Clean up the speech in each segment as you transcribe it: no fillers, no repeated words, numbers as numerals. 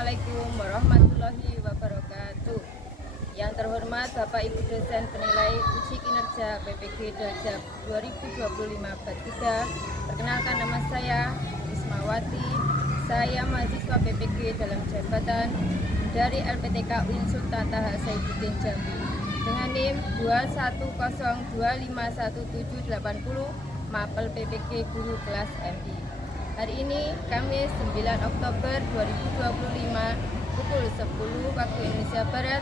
Assalamualaikum warahmatullahi wabarakatuh. Yang terhormat Bapak Ibu dosen penilai uji kinerja PPG Dajab 2025 Bab 3. Perkenalkan, nama saya Ismawati. Saya mahasiswa PPG dalam jabatan dari LPTK UIN Sultan Taha Saifuddin Jambi dengan NIM 210251780 Mapel PPG Guru Kelas MI. Hari ini Kamis 9 Oktober 2025 pukul 10 waktu Indonesia Barat,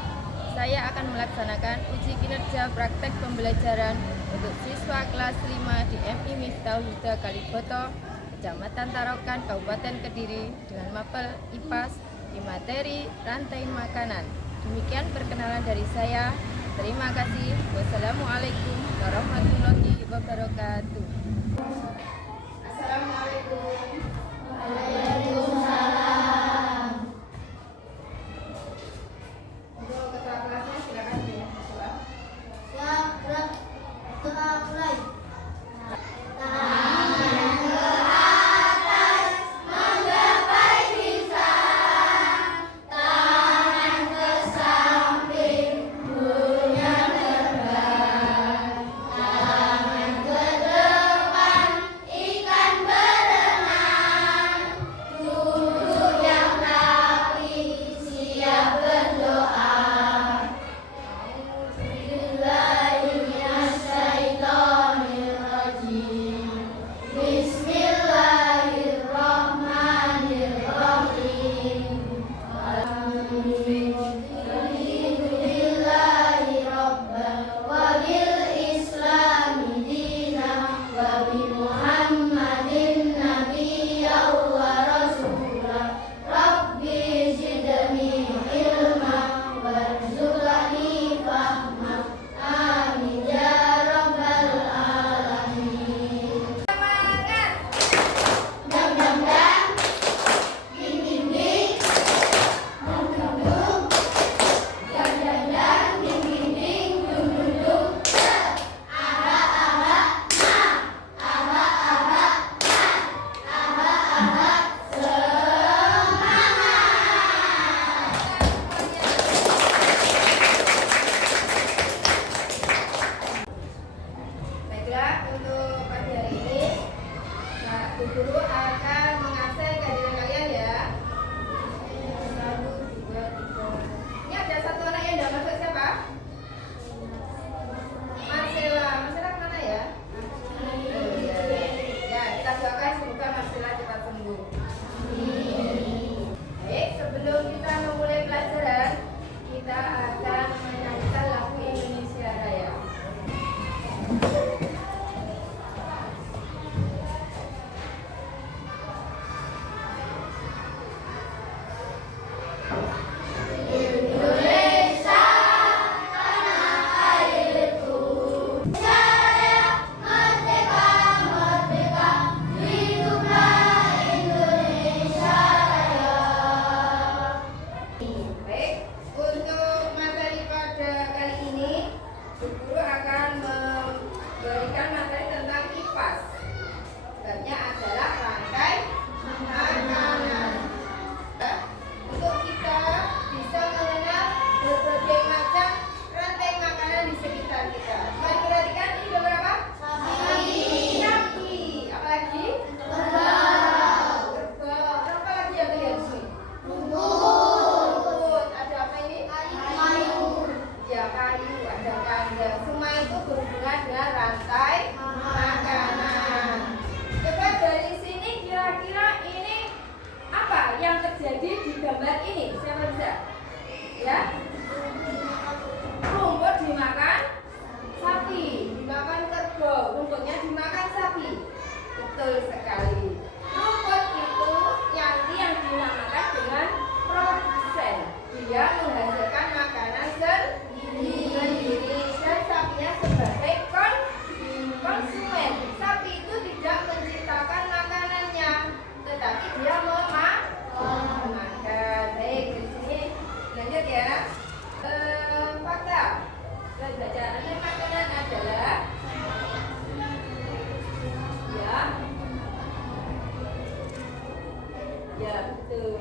saya akan melaksanakan uji kinerja praktek pembelajaran untuk siswa kelas 5 di MI Miftahul Huda Kaliboto, Kecamatan Tarokan, Kabupaten Kediri dengan mapel IPAS di materi rantai makanan. Demikian perkenalan dari saya. Terima kasih. Wassalamualaikum warahmatullahi wabarakatuh. Assalamualaikum. Waalaikumsalam. Untuk ketua kelasnya silakan ya. Siap, mulai. Untuk pagi hari ini, Bu Guru akan mengasih kehadiran kalian ya. 1, 2, 3. Ini ada satu anak yang tidak masuk, siapa? Marcella. Marcella kemana ya? Ya, kita doakan semoga Marcella cepat sembuh. Baik, sebelum kita memulai pelajaran, kita akan menyanyikan lagu Indonesia Raya. Memberikan materi tentang IPAS. Sebabnya adalah rantai makanan. Untuk kita bisa mengenal berbagai macam rantai makanan di sekitar kita. Mari perhatikan, ini beberapa sapi. Apalagi? Kerbau. Apa lagi yang terlihat di sini? Rumput. Ada apa ini? Kayu. Ya, kayu. Ada kandang. Semua itu berhubungan dengan rantai makanan. Coba dari sini kira-kira ini apa yang terjadi di gambar ini? Siapa bisa? Ya? Rumput dimakan sapi, dimakan kerbau, rumputnya dimakan sapi. Betul sekali. Rumput itu yang dinamakan dengan produsen. Dia menghasilkan makanan sendiri dan sapinya sebagai konsumen. Sapi itu tidak menciptakan makanannya, tetapi dia memakan. Baik, di sini lanjut ya. Fakta pelajaran makanan adalah ya betul.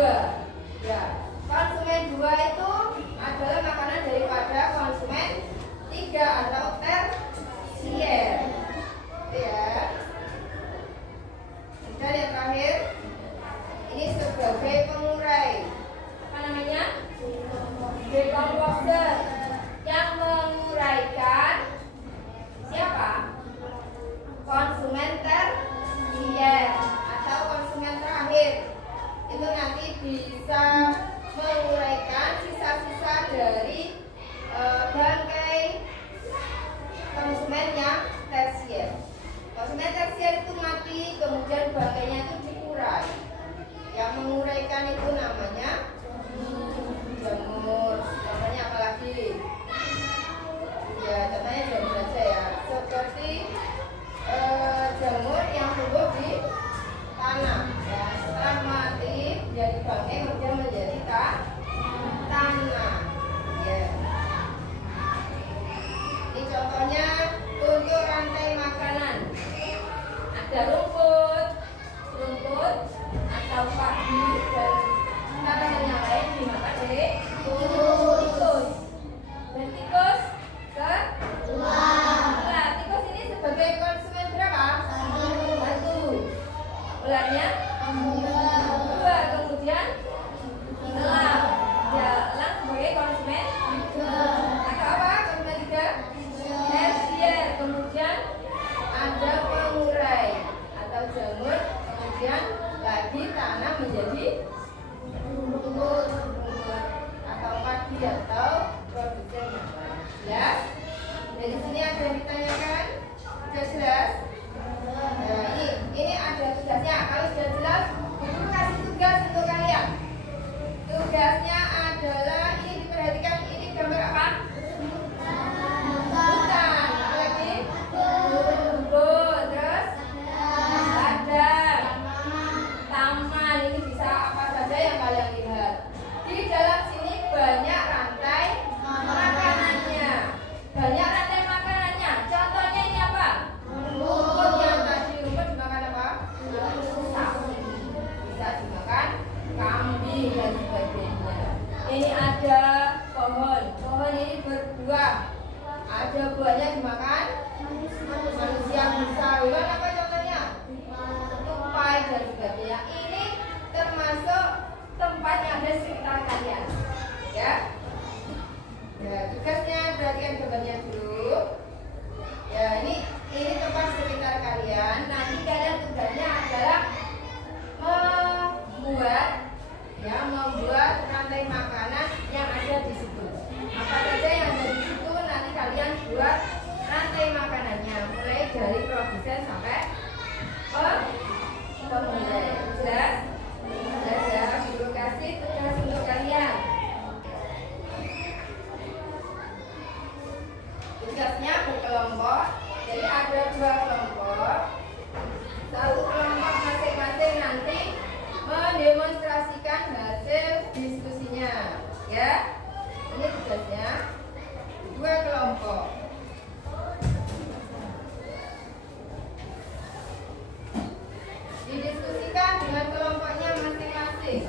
2. Ya, konsumen 2 itu adalah makanan daripada konsumen 3 atau tersier. Ya. Dan yang terakhir, ini sebagai pengurai. Apa namanya? Decomposer. Yang menguraikan siapa? Konsumen tersier atau konsumen terakhir. Itu nanti bisa menguraikan sisa-sisa dari bangkai konsumen yang tersier. Konsumen tersier itu mati, kemudian bangkainya itu dikurai. Yang menguraikan itu namanya jamur. Contohnya apa lagi? Ya, contohnya jamur aja ya. Seperti jamur yang tumbuh di tanah. Ya, setelah mati jadi bangkai kemudian menjadi tanah. Ya. Ini contohnya untuk rantai makanan. Ada rumput atau padi dan tanaman yang lain dimakan oleh tikus. Dan tikus kedua. Nah, tikus ini sebagai konsumen berapa? 1. Ularnya 2. Kemudian elang. Ya, elang sebagai konsumen 3. Atau apa? Konsumen 3? Tersier. Kemudian ada pengurai atau jamur, kemudian lagi tanah menjadi rumput atau padi atau produsen makanan. Jelas? Dari sini ada yang ditanyakan? Sudah jelas? Nah, ini ada tugasnya. Kalau sudah jelas, guru kasih tugas untuk kalian. Tugasnya adalah ini diperhatikan, ini gambar apa? Hutan. Apa lagi? Kebun. Terus ada taman. Ini bisa apa saja yang kalian lihat. Di dalam sini banyak rantai makanannya. Banyak rantai makanannya. Contohnya ini apa? Rumput yang tadi. Rumput dimakan apa? Sapi. Bisa dimakan kambing dan sebagainya. Ini ada pohon. Pohon ini berbuah. Ada buahnya dimakan manusia bisa. Hewan apa contohnya? Tupai dan sebagainya. Ini termasuk tempat yang ada di sekitar kalian. Ya. Ya, tugasnya perhatikan gambarnya dulu. Ya, ini tempat sekitar kalian. Nanti kalian tugasnya adalah membuat rantai makanan yang ada di situ. Apa saja yang ada di situ nanti kalian buat rantai makanannya, mulai dari produsen sampai pengurai. Jelas? Jelas ya. Guru kasih tugas untuk kalian. Tugasnya berkelompok. Jadi ada 2 kelompok. Satu kelompok masing-masing nanti mendemonstrasikan hasil diskusinya. Ya. Ini tugasnya 2 kelompok. Didiskusikan dengan kelompoknya masing-masing.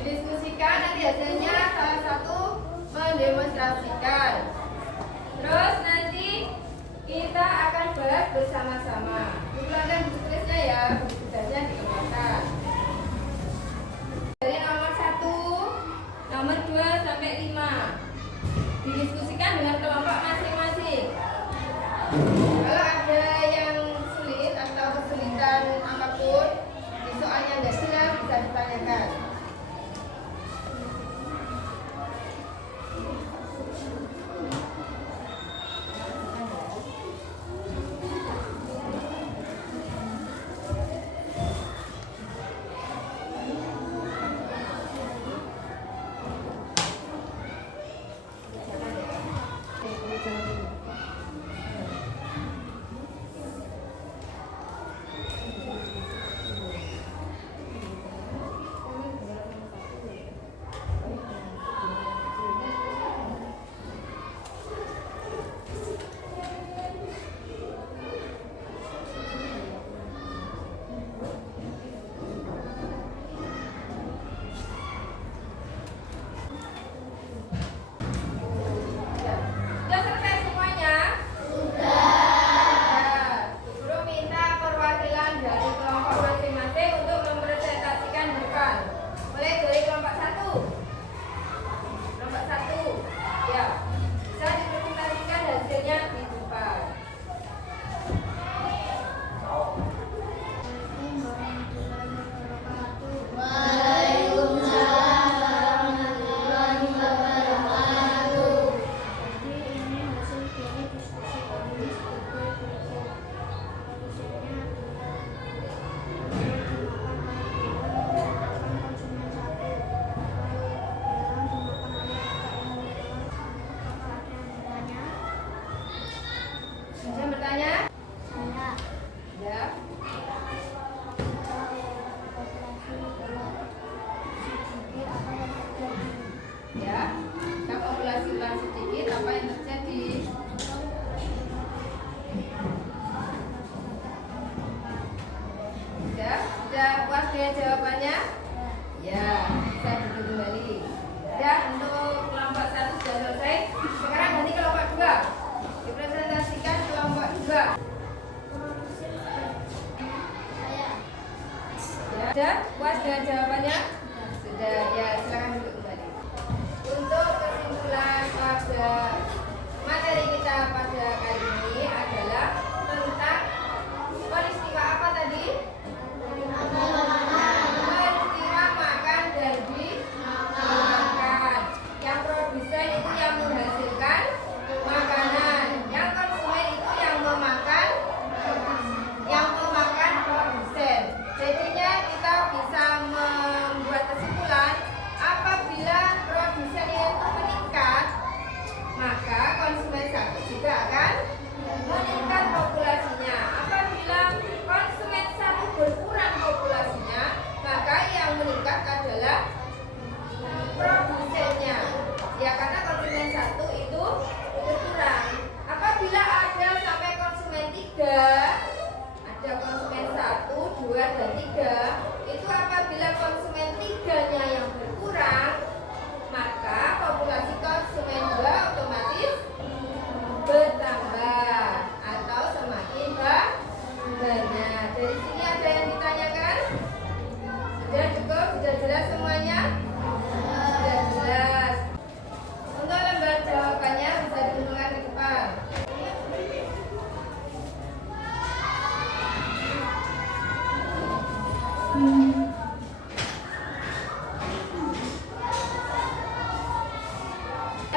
Didiskusikan, nanti hasilnya salah satu mendemonstrasikan. Terus nanti kita akan bahas bersama-sama. Ulangan buku tulisnya ya, buku tugasnya dikeluarkan. Dari nomor 1, nomor 2 sampai 5. Didiskusikan dengan kelompok masing-masing. Kalau ada yang sulit atau kesulitan apapun, di soalnya tidak jelas bisa ditanyakan. Sudah puas dengan jawabannya? Sudah, ya silakan duduk kembali. Untuk kesimpulan pada materi kita pada kali ini adalah tentang peristiwa apa tadi? Peristiwa makan dan dimakan. Yang produsen itu yang menghasilkan makanan, yang konsumen itu yang memakan produsen. Jadinya kita bisa membuat kesimpulan apabila produsen itu meningkat, maka konsumen satu juga akan meningkat populasinya. Apabila konsumen satu berkurang populasinya, maka yang meningkat adalah produsennya. Ya, karena konsumen satu itu berkurang. Apabila ada sampai konsumen 3, ada konsumen 1, 2, dan 3, itu apabila konsumen 3-nya yang berkurang, maka populasi konsumen 2 otomatis bertambah atau semakin banyak. Dari sini ada yang ditanyakan? Sudah cukup? Sudah jelas semuanya? Sudah jelas. Untuk lembar jawabannya bisa ditentukan di depan.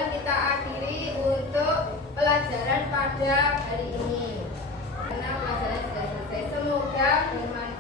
Kita akhiri untuk pelajaran pada hari ini karena pelajaran sudah selesai. Semoga bermanfaat.